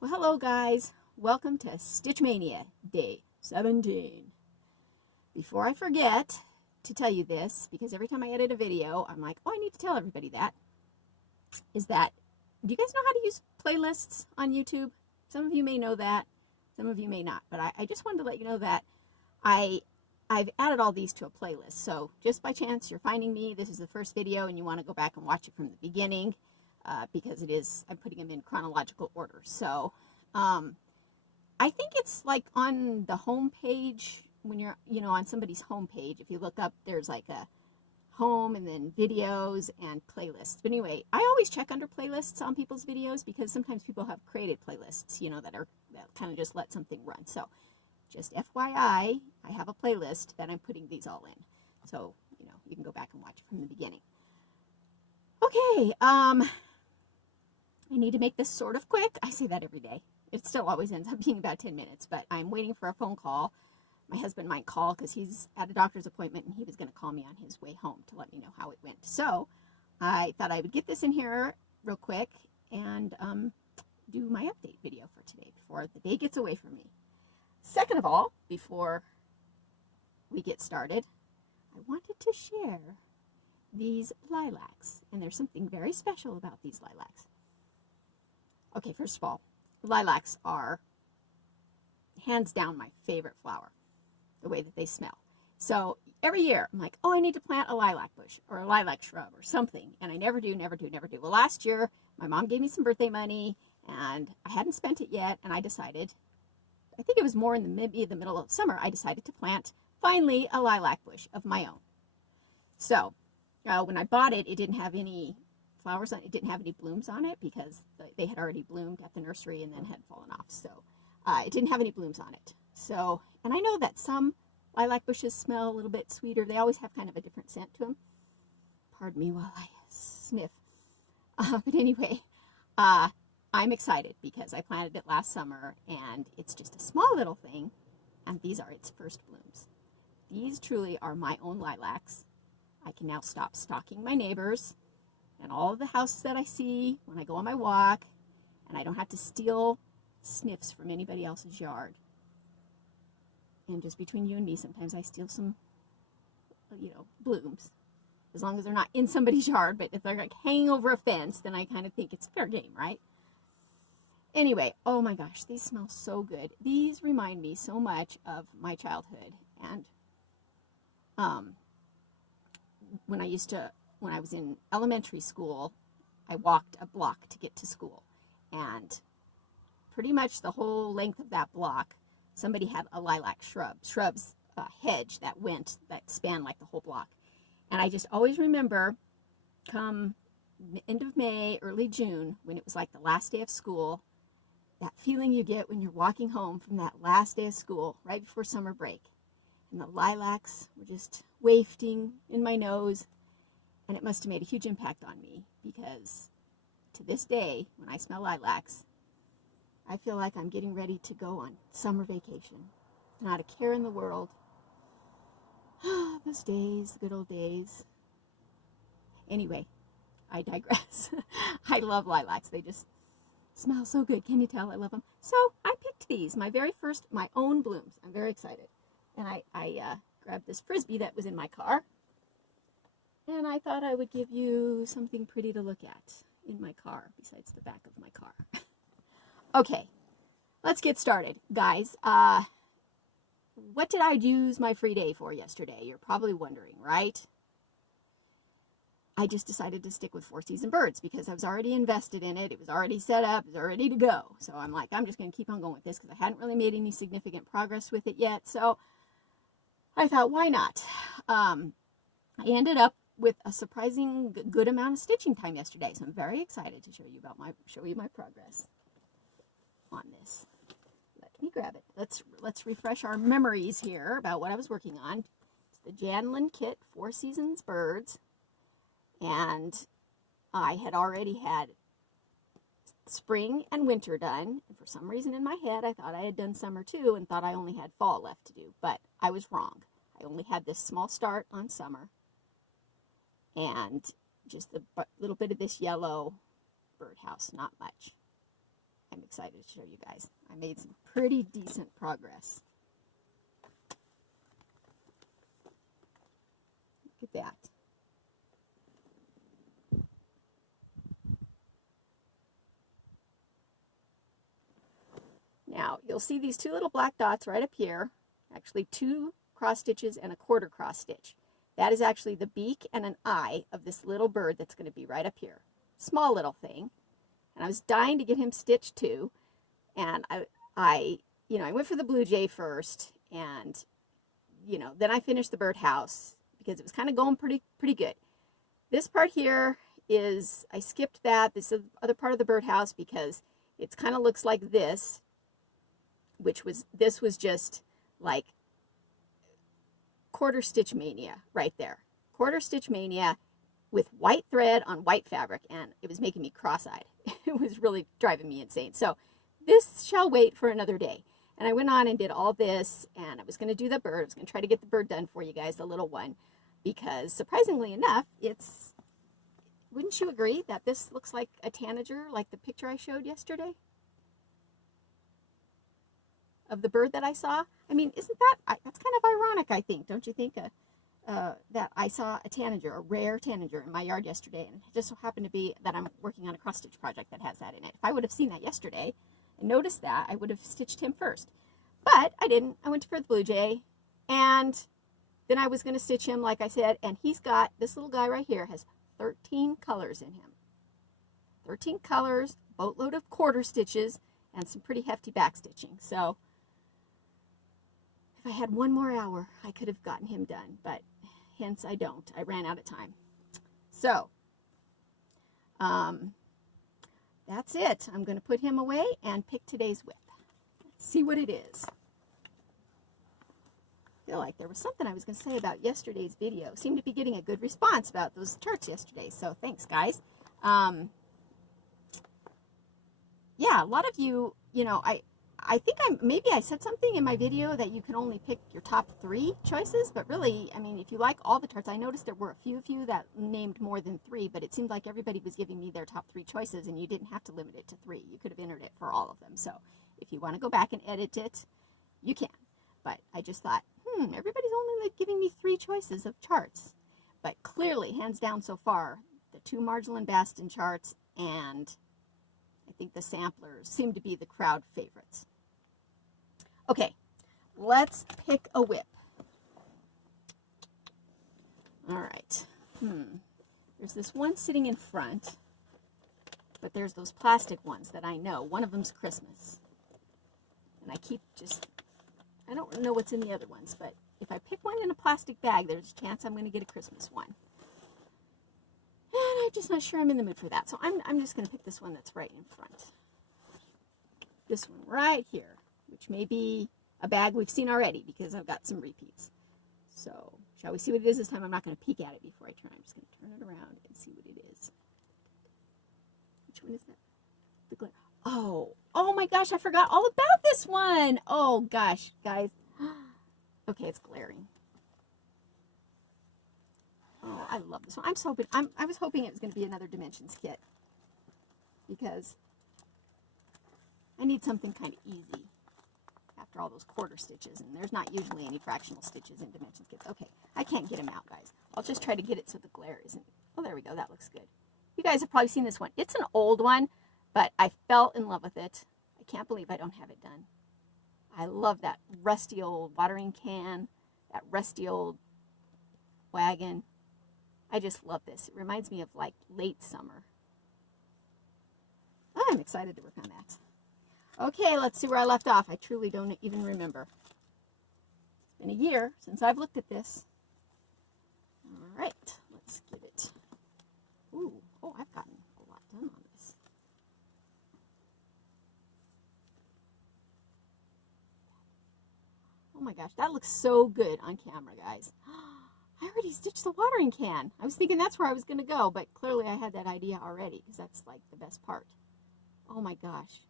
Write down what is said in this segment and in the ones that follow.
Well, hello guys. Welcome to Stitch Mania, day 17. Before I forget to tell you this, because every time I edit a video, I'm like, oh, I need to tell everybody that, is that, do you guys know how to use playlists on YouTube? Some of you may know that, some of you may not, but I just wanted to let you know that I've added all these to a playlist. So just by chance you're finding me, this is the first video and you want to go back and watch it from the beginning, because I'm putting them in chronological order. So I think it's like on the home page, when you're on somebody's home page, if you look up, there's like a home and then videos and playlists. But anyway, I always check under playlists on people's videos, because sometimes people have created playlists, that kind of just let something run. So just FYI, I have a playlist that I'm putting these all in. So, you can go back and watch it from the beginning. Okay, I need to make this sort of quick. I say that every day. It still always ends up being about 10 minutes, but I'm waiting for a phone call. My husband might call because he's at a doctor's appointment, and he was going to call me on his way home to let me know how it went. So I thought I would get this in here real quick and do my update video for today before the day gets away from me. Second of all, before we get started, I wanted to share these lilacs, and there's something very special about these lilacs. Okay, first of all, lilacs are hands down my favorite flower, the way that they smell. So every year I'm like, oh, I need to plant a lilac bush or a lilac shrub or something, and I never do. Well, last year my mom gave me some birthday money and I hadn't spent it yet, and I decided, I think it was more in maybe the middle of summer, I decided to plant finally a lilac bush of my own. So when I bought it, it didn't have any flowers on it. It didn't have any blooms on it because they had already bloomed at the nursery and then had fallen off. So it didn't have any blooms on it. So, and I know that some lilac bushes smell a little bit sweeter. They always have kind of a different scent to them. Pardon me while I sniff. But anyway, I'm excited because I planted it last summer, and it's just a small little thing, and these are its first blooms. These truly are my own lilacs. I can now stop stalking my neighbors and all of the houses that I see when I go on my walk, and I don't have to steal sniffs from anybody else's yard. And just between you and me, sometimes I steal some, blooms, as long as they're not in somebody's yard. But if they're like hanging over a fence, then I kind of think it's fair game, right? Anyway, oh my gosh, these smell so good. These remind me so much of my childhood, and when I was in elementary school, I walked a block to get to school, and pretty much the whole length of that block, somebody had a lilac shrubs hedge that spanned like the whole block. And I just always remember, come end of May, early June, when it was like the last day of school, that feeling you get when you're walking home from that last day of school, right before summer break. And the lilacs were just wafting in my nose, and it must have made a huge impact on me, because to this day, when I smell lilacs, I feel like I'm getting ready to go on summer vacation. Not a care in the world. Those days, the good old days. Anyway, I digress. I love lilacs. They just smell so good. Can you tell I love them? So I picked these, my very first, my own blooms. I'm very excited. And I grabbed this Frisbee that was in my car, and I thought I would give you something pretty to look at in my car besides the back of my car. Okay, let's get started, guys. What did I use my free day for yesterday? You're probably wondering, right? I just decided to stick with Four Season Birds because I was already invested in it. It was already set up. It was already ready to go. So I'm like, I'm just going to keep on going with this because I hadn't really made any significant progress with it yet. So I thought, why not? I ended up with a surprising good amount of stitching time yesterday. So I'm very excited to show you my progress on this. Let me grab it. Let's refresh our memories here about what I was working on. It's the Janlin kit, Four Seasons Birds, and I had already had spring and winter done, and for some reason in my head I thought I had done summer too and thought I only had fall left to do, but I was wrong. I only had this small start on summer and just a little bit of this yellow birdhouse, not much. I'm excited to show you guys. I made some pretty decent progress. Look at that. Now, you'll see these two little black dots right up here, actually 2 cross stitches and a quarter cross stitch. That is actually the beak and an eye of this little bird that's going to be right up here. Small little thing. And I was dying to get him stitched too. And I went for the blue jay first, and, then I finished the birdhouse because it was kind of going pretty good. This part here is, I skipped that. This is the other part of the birdhouse because it kind of looks like this. This was just like quarter stitch mania right there. Quarter stitch mania with white thread on white fabric, and it was making me cross-eyed. It was really driving me insane. So this shall wait for another day. And I went on and did all this, and I was going to do the bird. I was going to try to get the bird done for you guys, the little one, because surprisingly enough, wouldn't you agree that this looks like a tanager, like the picture I showed yesterday of the bird that I saw? I mean, that's kind of ironic, I think, don't you think? That I saw a tanager, a rare tanager in my yard yesterday, and it just so happened to be that I'm working on a cross-stitch project that has that in it. If I would have seen that yesterday and noticed that, I would have stitched him first. But I didn't. I went for the blue jay, and then I was going to stitch him, like I said, and he's got, this little guy right here has 13 colors in him. 13 colors, boatload of quarter stitches, and some pretty hefty back stitching. So if I had one more hour, I could have gotten him done, but hence I don't. I ran out of time. So that's it. I'm going to put him away and pick today's whip. Let's see what it is. I feel like there was something I was going to say about yesterday's video. Seemed to be getting a good response about those charts yesterday, so thanks, guys. Yeah, a lot of you, I think maybe I said something in my video that you can only pick your top 3 choices, but really, I mean, if you like all the charts, I noticed there were a few of you that named more than 3, but it seemed like everybody was giving me their top 3 choices, and you didn't have to limit it to 3. You could have entered it for all of them. So if you want to go back and edit it, you can. But I just thought, everybody's only like giving me 3 choices of charts. But clearly, hands down so far, the 2 Marjolaine Baston charts and I think the samplers seem to be the crowd favorites. Okay, let's pick a whip. All right. There's this one sitting in front, but there's those plastic ones that I know. One of them's Christmas. And I don't know what's in the other ones, but if I pick one in a plastic bag, there's a chance I'm going to get a Christmas one. And I'm just not sure I'm in the mood for that. So I'm just going to pick this one that's right in front. This one right here, which may be a bag we've seen already because I've got some repeats. So shall we see what it is this time? I'm not going to peek at it before I turn. I'm just going to turn it around and see what it is. Which one is that? The glare. Oh my gosh, I forgot all about this one. Oh gosh, guys. Okay, it's glaring. Oh, I love this one. I was hoping it was going to be another Dimensions kit because I need something kind of easy after all those quarter stitches, and there's not usually any fractional stitches in Dimensions kits. Okay, I can't get them out, guys. I'll just try to get it so the glare isn't. Oh, there we go. That looks good. You guys have probably seen this one. It's an old one, but I fell in love with it. I can't believe I don't have it done. I love that rusty old watering can, that rusty old wagon. I just love this. It reminds me of like late summer. I'm excited to work on that. Okay, let's see where I left off. I truly don't even remember. It's been a year since I've looked at this. All right, let's give it. Ooh, oh, I've gotten a lot done on this. Oh my gosh, that looks so good on camera, guys. I already stitched the watering can. I was thinking that's where I was going to go, but clearly I had that idea already because that's like the best part. Oh my gosh.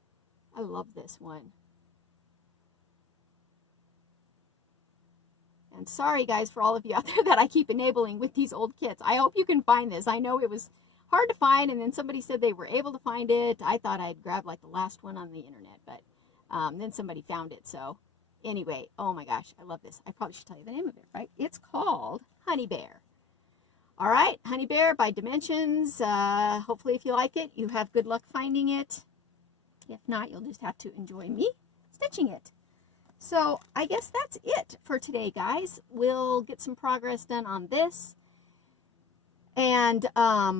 I love this one. And sorry guys for all of you out there that I keep enabling with these old kits. I hope you can find this. I know it was hard to find, and then somebody said they were able to find it. I thought I'd grab like the last one on the internet, but then somebody found it. So anyway, oh my gosh, I love this. I probably should tell you the name of it, right? It's called Honey Bear. All right, Honey Bear by Dimensions. Hopefully if you like it, you have good luck finding it. If not, you'll just have to enjoy me stitching it. So I guess that's it for today, guys. We'll get some progress done on this. And I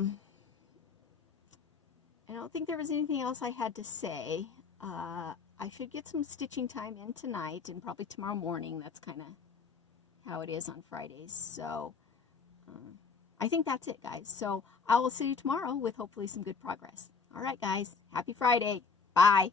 don't think there was anything else I had to say. I should get some stitching time in tonight and probably tomorrow morning. That's kind of how it is on Fridays. So I think that's it, guys. So I will see you tomorrow with hopefully some good progress. All right, guys. Happy Friday. Bye.